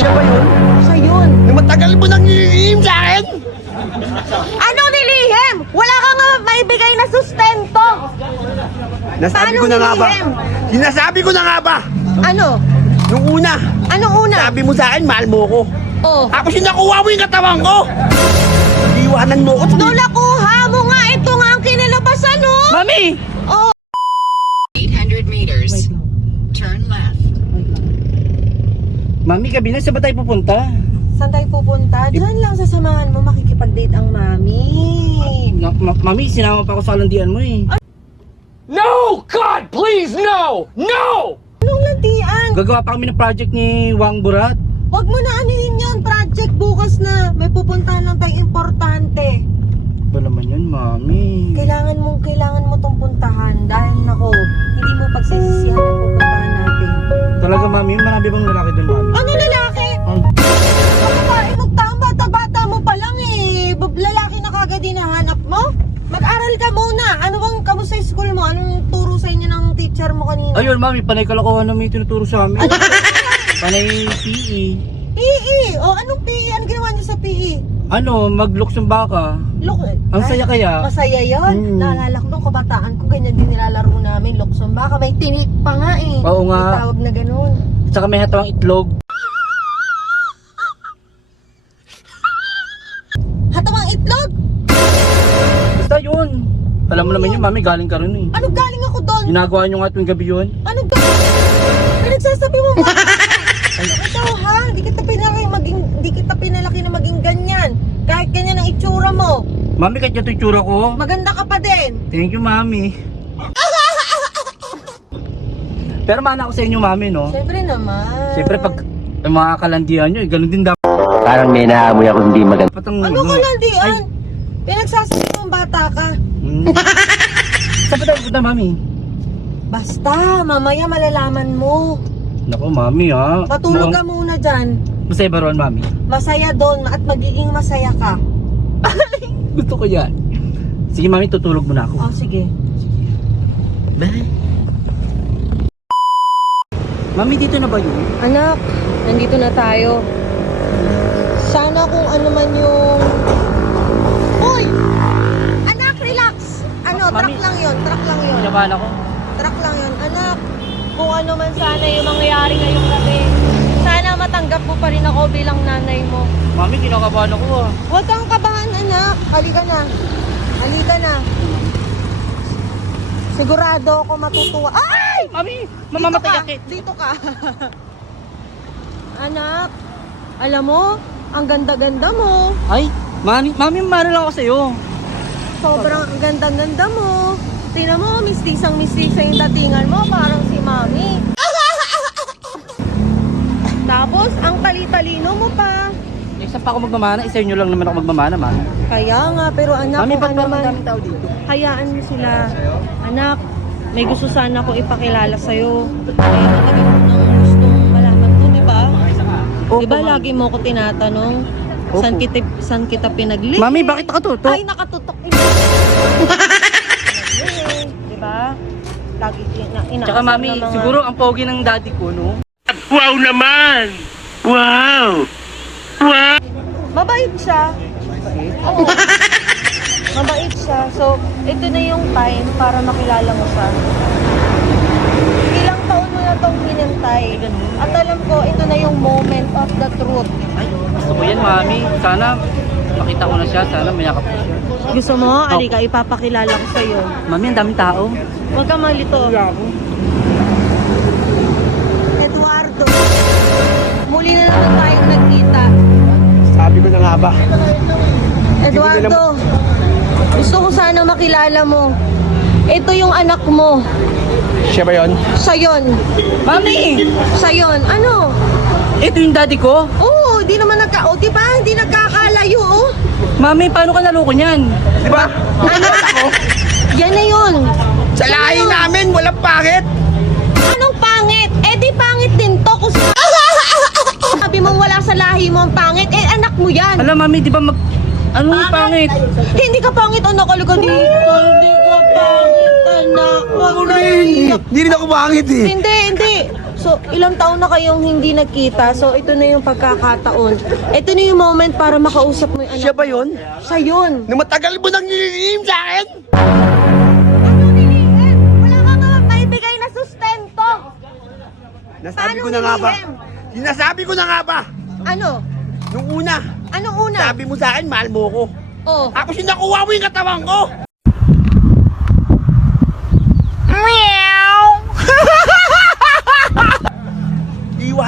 Siya ba yun? Siya yun. Yung matagal mo nang iiim sa akin? Anong nilihim? Wala ka nga maibigay na sustento. Nasabi Paano ko na nga ba? nilihim? Sinasabi ko na nga ba? Ano? Nung una, Anong una? sabi mo sa akin, mahal mo ko. Oh. Tapos yung nakuha mo yung katawan ko. Iwanan mo ko. Nung nakuha mo nga, ito nga ang kinilabasan, oh. Mami! Mami, gabi na, saan ba tayo pupunta? Saan tayo pupunta? Diyan lang sa samahan mo makikipag-date ang mami. Na, ma- mami, sinama pa ako sa kalandian mo eh. No! God, please, no! No! Anong lantian? Gagawa pa kami ng project ni Wang Burat. Huwag mo na anuhin yun. Project bukas na. May pupuntahan lang tayong importante. Ba naman yun, mami? Kailangan mo, kailangan mo tong puntahan. Dahil nako, hindi mo pagsisisihan ang pupuntahan natin. Talaga, mami, marami bang lalaki doon, mami? Mo? Anong turo sa inyo ng teacher mo kanina? Ayun, mami, panay kalokohan na may tinuturo sa amin. panay PE. PE! O, anong PE? Ano ginawa niyo sa PE? Ano, magluksong baka. Look, Ang saya kaya. Masaya yun. Mm. Naalala ko nung kabataan ko, ganyan din nilalaro namin. Luksong baka may tinik pa nga eh. Oo nga. May tawag na ganun. At saka may hatawang itlog. Hatawang itlog? Basta yun. Alam mo naman yun, mami, galing ka rin eh. Ano galing ako doon? Ginagawa nyo nga tuwing gabi yun. Ano galing? Pinagsasabi mo ba? Ikaw ha, di kita pinalaki maging, di kita pinalaki na maging ganyan. Kahit ganyan ang itsura mo, Mami, kahit yung itsura ko. maganda ka pa din. Thank you, mami. Pero mana ako sa inyo, mami, no? Siyempre naman. Siyempre, pag mga kalandian nyo, eh, ganun din dapat. Parang may naamoy ako hindi maganda. Dapat ang Ano ka landian? Pinagsasabi mo bata ka. Hmm. Saan tayo pupunta, mami? Basta, mamaya malalaman mo. Naku, mami, ha? Matulog ka Mukhang- muna dyan. Masaya ba ron, mami? Masaya doon at magiging masaya ka. Gusto ko yan. Sige, mami, tutulog muna ako. Oh, sige. Bye. Mami, dito na ba yun? Anak, nandito na tayo. Sana kung ano man yung... Uy! Anak, relax! Ano, Mami. truck lang yon, truck lang yon. Pinabahan ako. Truck lang yon. Anak, kung ano man sana yung mangyayari ngayong gabi, sana matanggap mo pa rin ako bilang nanay mo. Mami, kinakabahan ako, ah. Huwag kang kabahan, anak. Halika na. Halika na. Sigurado ako matutuwa. Ay! Mami, mamamatay ka. ako. Dito ka. Anak, alam mo, ang ganda-ganda mo. Ay, mami, mami, mahal lang ako sa'yo. Sobrang ang ganda-ganda mo. Tingnan mo, mistisang-mistisa yung datingan mo, parang si Mami. Tapos, ang tali-talino mo pa. Isa pa ako magmamana, isa nyo lang naman ako magmamana, mami. Kaya nga, pero anak, Mami, ba't parang tao dito? hayaan mo sila. Anak, may gusto sana akong ipakilala sa'yo. Eh, matagal mo nang gustong malaman to, di ba? Opo, Di ba mami. lagi mo ako tinatanong? San Opo. kita, san kita pinagli? Mami, bakit nakatutok? Ay, nakatutok. Di ba? Lagi ina ina Tsaka mami, mga- siguro ang pogi ng daddy ko, no? Wow naman! Wow! Mabait siya. Oo. Mabait siya. So, ito na yung time para makilala mo siya. Ilang taon mo na itong hinintay. At alam ko, ito na yung moment of the truth. Ay, gusto ko yan, mami. Sana makita ko na siya. Sana mayakap ko siya. Gusto mo? Alika, ipapakilala ko sa'yo. Mami, ang daming tao. Huwag ka malito. Eduardo. Muli na naman tayong nagkita. Sabi ko na nga ba? Eduardo, gusto ko sana makilala mo. Ito yung anak mo. Siya ba yun? Siya yun. Mami! Siya yun. Ano? Ito yung daddy ko? Oo, di naman nagka... O, di ba? Hindi nagkakalayo, oh. Mami, paano ka naloko niyan? Di ba? Ano? Yan na yun. Sa lahi namin, walang pangit! Anong pangit? Eh, di pangit din to. Kung sabi mo wala sa lahi mo ang pangit, eh, anak mo yan. Alam, mami, di ba mag... Ano yung pangit? Hindi ka pangit, anak. Halika dito. Hindi ka pangit, anak. Hindi rin ako pangit eh. Hindi, hindi. So, ilang taon na kayong hindi nagkita. So, ito na yung pagkakataon. Ito na yung moment para makausap mo yung anak. Siya ba yun? Siya yun. Na matagal mo nang nililihim sa akin? Ano. Nasabi Paano ko na nga ba? Sinasabi ko na nga ba? Ano? Nung una, Anong una? sabi mo sa akin, mahal mo ko. Oh. Ako sinakuha mo yung katawan ko.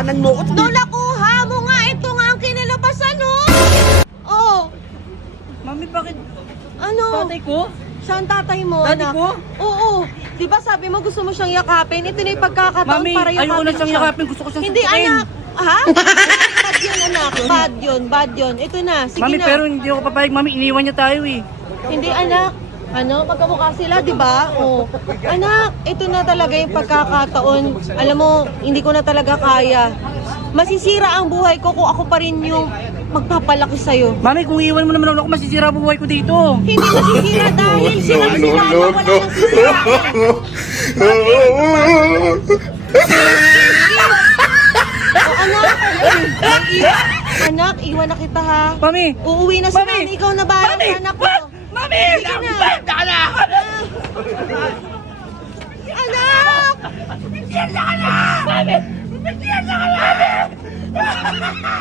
Iwanan mo ko. Doon nakuha mo nga. Ito nga ang kinalabasan, oh. Oh. Mami, bakit? Ano? Tatay ko? Saan tatay mo, Daddy anak? ko? Oo. Di ba sabi mo gusto mo siyang yakapin? Ito na yung pagkakataon Mami, para yakapin ayoko na siyang siya. yakapin. Gusto ko siyang Hindi, suntukin. anak. Ha? bad yun, anak. Bad yun, bad yun. Ito na, sige Mami, na. pero hindi ako papayag. Mami, iniwan niya tayo eh. Hindi, anak. Ano, magkamukha sila, di ba? Oh. Anak, ito na talaga yung pagkakataon. Alam mo, hindi ko na talaga kaya. Masisira ang buhay ko kung ako pa rin yung magpapalaki sa'yo. Mami, kung iwan mo naman ako, masisira buhay ko dito. Hindi masisira dahil sila no, wala nang sisira. O anak, may i- anak, iwan na kita ha. Mami! Uuwi na si Mami! mami, ikaw na bahala kami! Banda na! Anak! Bigyan na ka na! Mami! Bigyan na ka na!